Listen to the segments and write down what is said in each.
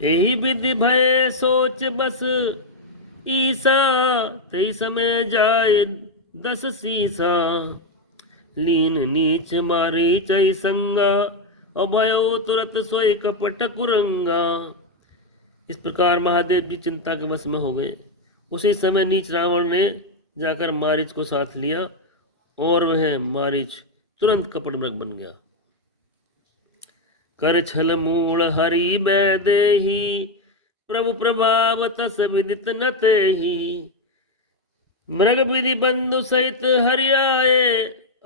यही विधि भय सोच बस ईसा, ते समय जाए 10 सीसा। लीन नीच मारी चई संगा, अभयो तुरत सोई कपट कुरंगा। इस प्रकार महादेव जी चिंता के वश में हो गए। उसी समय नीच रावण ने जाकर मारीच को साथ लिया और वह मारीच तुरंत कपट मृग बन गया। कर छल मूल हरि बैदेही, प्रभु प्रभाव तस विदित न तेहि। मृग विधि बंधु सहित हरि आए,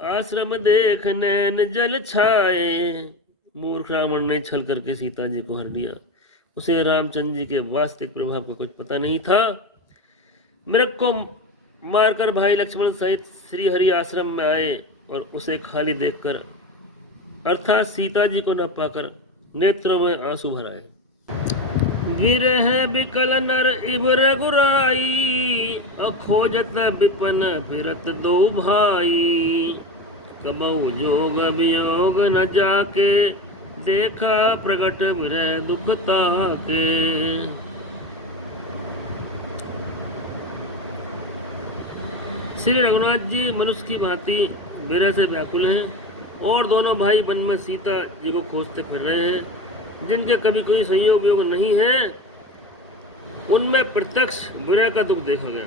आश्रम देख नैन जल छाए। मूर्ख रावण ने छल करके सीता जी को हर लिया। उसे रामचंद्र जी के वास्तविक प्रभाव का कुछ पता नहीं था। मृग को मारकर भाई लक्ष्मण सहित श्री हरि आश्रम में आए और उसे खाली देखकर अर्थात सीता जी को न पाकर नेत्रों में आंसू भर आए। विरह विकल नर इब रघुराई, अखोजत विपन फिरत दो भाई। कबहु जोग वियोग न जाके, देखा प्रगट विरह दुख ताके। श्री रघुनाथ जी मनुष्य की भांति विरह से व्याकुल हैं और दोनों भाई वन में सीता जी को खोजते फिर रहे हैं। जिनके कभी कोई संयोग वियोग नहीं है, उनमें प्रत्यक्ष विरह का दुख देखा गया।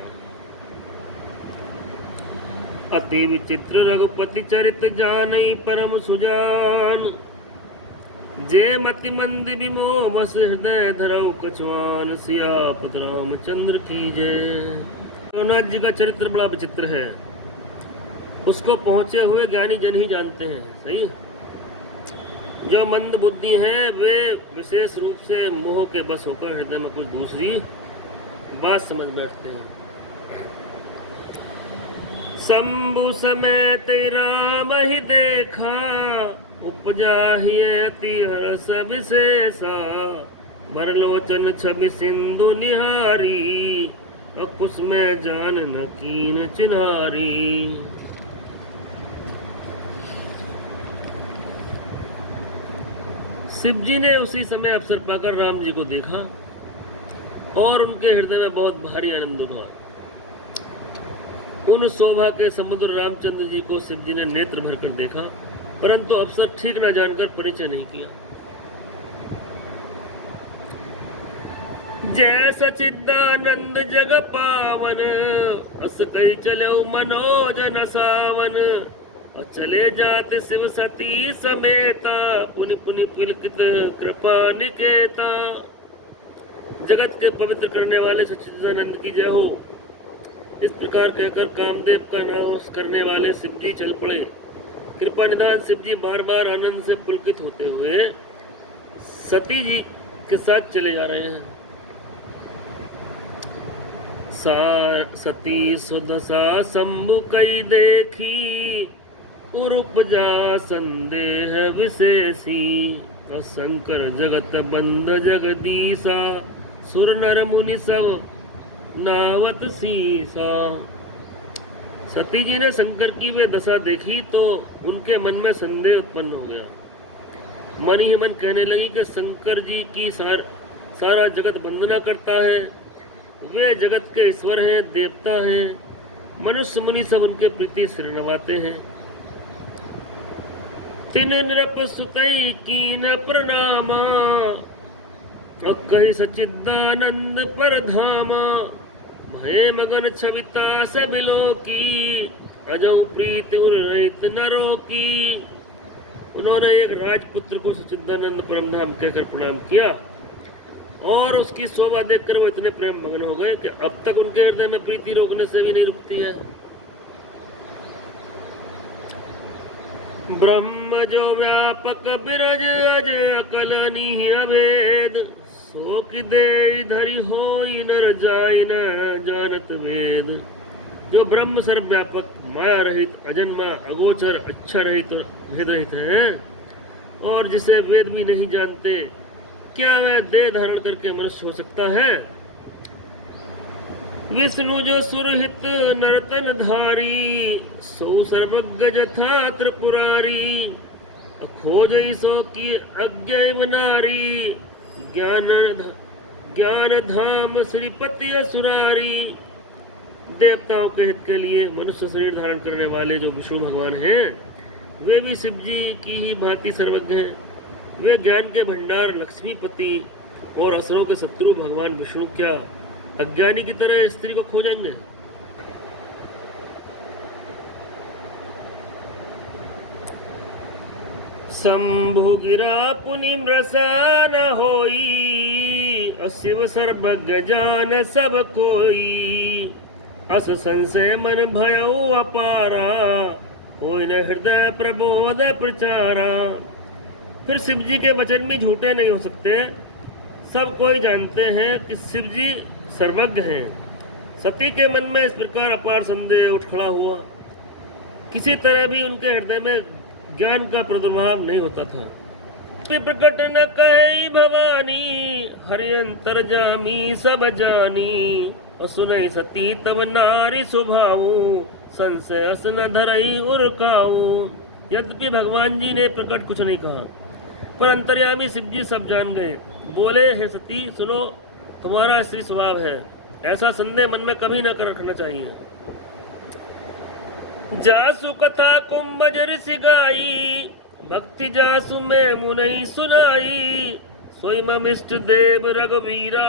अति विचित्र रघुपति चरित जानई परम सुजान, जे मति मंद विमोह बस हृदय धरऊ कछुआन। सियापत रामचंद्र की जय। रघुनाथ जी का चरित्र बड़ा विचित्र है, उसको पहुंचे हुए ज्ञानी जन ही जानते हैं। सही, जो मंद बुद्धि हैं वे विशेष रूप से मोह के बस होकर हृदय में कुछ दूसरी बात समझ बैठते हैं। शंभु समेत राम ही देखा, उपजा ही अति हरस विशेषा। बरलोचन छवि सिंधु निहारी, अकुश में जान न कीन चिन्हारी। शिव जी ने उसी समय अवसर पाकर राम जी को देखा और उनके हृदय में बहुत भारी आनंद हुआ। उन शोभा के समुद्र रामचंद्र जी को शिव जी ने नेत्र भरकर देखा, परंतु अवसर ठीक न जानकर परिचय नहीं किया। जय सचिदानंद जग पावन, अस कही चले मनोजन सावन। चले जात शिव सती समेता, पुनि पुनि पुलकित कृपा निकेता। जगत के पवित्र करने वाले सच्चिदानंद की जय हो। इस प्रकार कहकर कामदेव का नाश करने वाले शिव जी चल पड़े। कृपा निधान शिव जी बार बार आनंद से पुलकित होते हुए सती जी के साथ चले जा रहे हैं। सती सुदशा शंभु कई देखी, उपजा संदेह विशेषी। शंकर जगत बंद जगदीसा, सुर नर मुनि सब नावत सीसा। सती जी ने शंकर की वे दशा देखी तो उनके मन में संदेह उत्पन्न हो गया। मन ही मन कहने लगी कि शंकर जी की सारा जगत वंदना करता है, वे जगत के ईश्वर हैं, देवता हैं। मनुष्य मुनि सब उनके प्रीति सिर नवाते हैं। तिन नृप सुतई कीन प्रणामा, कही सच्चिदानंद पर धामा। भय मगन छविता सबिलो की, अजऊ प्रीति उर रहित नरो की। उन्होंने एक राजपुत्र को सच्चिदानंद परमधाम कहकर प्रणाम किया और उसकी शोभा देखकर वो इतने प्रेम मगन हो गए कि अब तक उनके हृदय में प्रीति रोकने से भी नहीं रुकती है। ब्रह्म जो व्यापक बिरज अज अकलनी अभेद, सो कि दे धरि होई नर जाय न जानत वेद। जो ब्रह्म सर्वव्यापक माया रहित अजन्मा अगोचर अच्छा रहित और भेद रहित है और जिसे वेद भी नहीं जानते, क्या वह देह धारण करके मनुष्य हो सकता है। विष्णु जो सुरहित नरतन धारी, सो सर्वज्ञ जथा त्रिपुरारी। खोज सो की अज्ञ नारी, ज्ञान ज्ञान धाम श्रीपति असुरारी। देवताओं के हित के लिए मनुष्य शरीर धारण करने वाले जो विष्णु भगवान हैं, वे भी शिव जी की ही भांति सर्वज्ञ हैं। वे ज्ञान के भंडार लक्ष्मीपति और असुरों के शत्रु भगवान विष्णु क्या अज्ञानी की तरह स्त्री को खोजेंगे? शंभु गिरा पुनि मृषा न होई, अशिव सर्वज्ञ जान सब कोई। अस संशय मन भयउ अपारा, होय न हृदय प्रबोध प्रचारा। फिर शिव जी के वचन भी झूठे नहीं हो सकते। सब कोई जानते हैं कि शिव जी सर्वज्ञ हैं। सती के मन में इस प्रकार अपार संदेह उठ खड़ा हुआ। किसी तरह भी उनके हृदय में ज्ञान का प्रादुर्भाव नहीं होता था। प्रकट न कहे भवानी, हरि अंतर जामी सब जानी। और सुनई सती तब नारी स्वभावु, संशय अस न धरई उरकाऊ। यद्यपि भगवान जी ने प्रकट कुछ नहीं कहा, पर अंतर्यामी शिव जी सब जान गए। बोले, हे सती सुनो, तुम्हारा स्त्री स्वभाव है, ऐसा संदेह मन में कभी न कर रखना चाहिए। जासु कथा कुंभज ऋषि गाई, भक्ति जासु में मुनई सुनाई। सोई मम इष्ट देव रघुवीरा,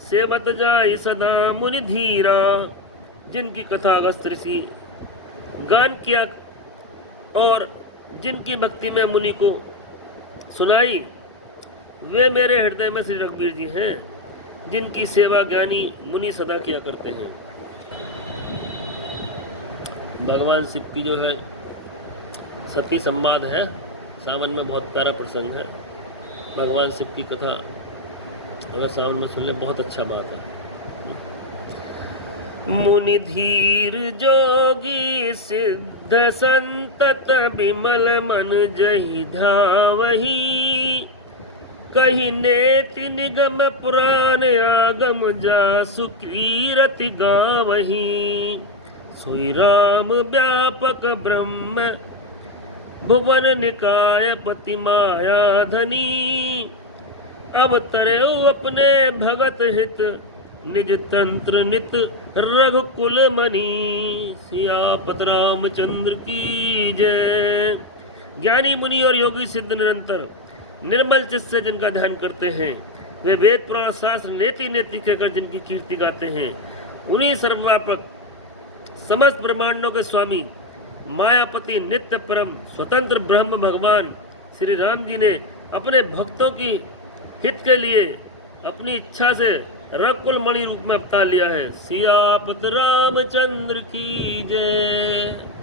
सेवत जाई सदा मुनि धीरा। जिनकी कथा अगस्त्य ऋषि गान किया और जिनकी भक्ति में मुनि को सुनाई, वे मेरे हृदय में श्री रघुवीर जी हैं, जिनकी सेवा ज्ञानी मुनि सदा किया करते हैं। भगवान शिव की जो है सती संवाद है, सावन में बहुत प्यारा प्रसंग है। भगवान शिव की कथा अगर सावन में सुन ले बहुत अच्छा बात है। मुनि धीर जोगी सिद्ध संतत, बिमल मन जहि ध्यावहि। कही नेति निगम पुराण आगम, जासु कीरति गावहि। सोई राम व्यापक ब्रह्म, भुवन निकाय पति माया धनी। अवतरऊ अपने भगत हित, निज तंत्र नित रघुकुल मणि। सियापत रामचंद्र की जय। ज्ञानी मुनि और योगी सिद्ध निरंतर निर्मल चित्त से जिनका ध्यान करते हैं, वे वेद पुराण शास्त्र नेति नेति कहकर जिनकी कीर्ति गाते हैं, उन्हीं सर्वव्यापक समस्त ब्रह्मांडों के स्वामी मायापति नित्य परम स्वतंत्र ब्रह्म भगवान श्री राम जी ने अपने भक्तों की हित के लिए अपनी इच्छा से रघुकुल मणि रूप में अवतार लिया है। सियापत रामचंद्र की जय।